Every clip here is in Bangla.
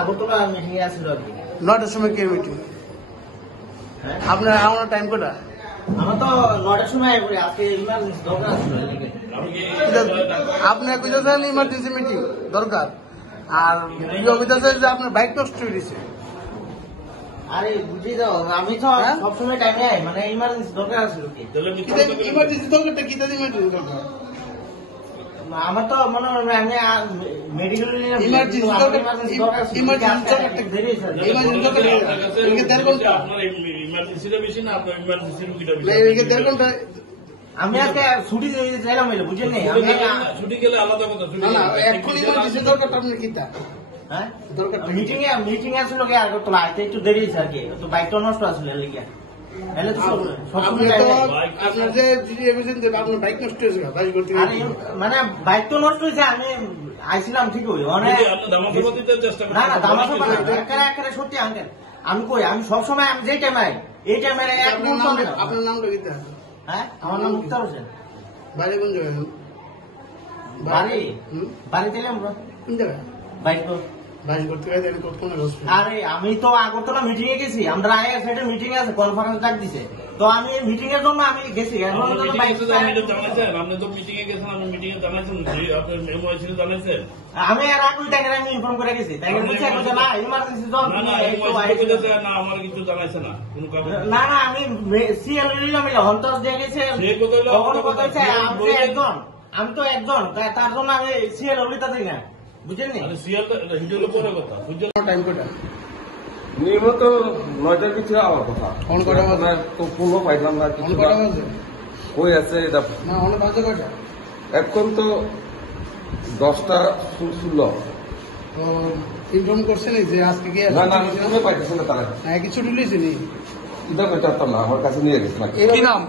আগরতলা মিটিং এ আসছিল আর কি 9টার সময় কে মিটিং আপনার আমার টাইম কোটা আমার তো 9টার সময় আইবো আজকে ইমার্জেন্সি দরকার ছিল আপনি কইতেছেন ইমার্জেন্সি মিটিং দরকার আর কইতেছে যে আপনার বাইক নষ্ট হয়ে গেছে আরে বুঝি দাও আমি তো সবসময় টাইমে আই মানে ইমার্জেন্সি দরকার ছিল কি ইমার্জেন্সি দরকারটা কি তাদের ইমার্জেন্সি দরকার আমার তো মনে হয় আমি মেডিকেল ইমার্জেন্সি দরকার ইমার্জেন্সি দরকারটা দেরি হয়েছে ইমার্জেন্সি দরকার এদিকে 1.5 ঘন্টা আপনার ইমার্জেন্সিটা বেশি না আপনার ইমার্জেন্সি রুগীটা বেশি এদিকে 1.5 ঘন্টা আমি আজকে ছুটি চাইলাম হইলো বুঝলেন ছুটি গেলে আলাদা কথা না না এখন ইমার্জেন্সি দরকারটা আপনি কি তা হ্যাঁ দরকার মিটিং এ আসলো কি আর তো লাইতে একটু দেরি হয়েছে আর কি তো বাইকটা নষ্ট আসলে লেগে এলে তো আপনার যে এভিডেন্স যে আপনার বাইক নষ্ট হয়েছে বাইক করতে মানে বাইক তো নষ্ট হয়েছে আমি আইছিলাম ঠিক হই অনেক না না দামাশা একেবারে সত্যি আঙ্কেল আমি কই আমি সবসময় আমি যেই টাইমে এই টাইমে আপনার নামটা কি হ্যাঁ আমার নাম মুক্তার হোসেন বাইরে কোন জায়গায় বাড়িতে এলাম কোন জায়গায় বাইক বাইক করতে গেলে কোন আরে আমি তো আগরতলা মিটিং এ গেছি আমরা আয়ের সাইডে মিটিং আছে কনফারেন্স ডাক দিছে তো আমি মিটিং এর জন্য আমি গেছি আমি আর আগুল টাইমে আমি ইনফর্ম করে গেছি তাই বলছে না ইমার্জেন্সি না না আমি সিএল নিলাম হন্তস দিয়ে গেছে আমি তো একজন তার জন্য আমি সিএল হলিতা দিই না বুঝলেন নিয়মিত 9টার ভিতরে আমার কথা তো কোনো পাইলাম না কিছু কই আছে এটা এখন তো 10টা 16 ইনফর্ম করছেন যে আজকে কি না না আমি পাইতেছি না তারা কি ছুটি লিয়েছে নি এটা পাইতাম না আমার কাছে নিয়ে গেছে না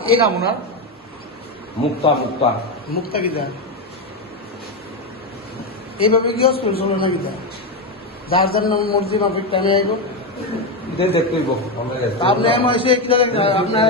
কি নাম ওনার মুক্তা মুক্তা মুক্তা কি এইভাবে কি হস চলো না কি যার যার নাম মর্জি মাফিক টাইমে আইব দেখতেইব আপনি এসে কি আপনার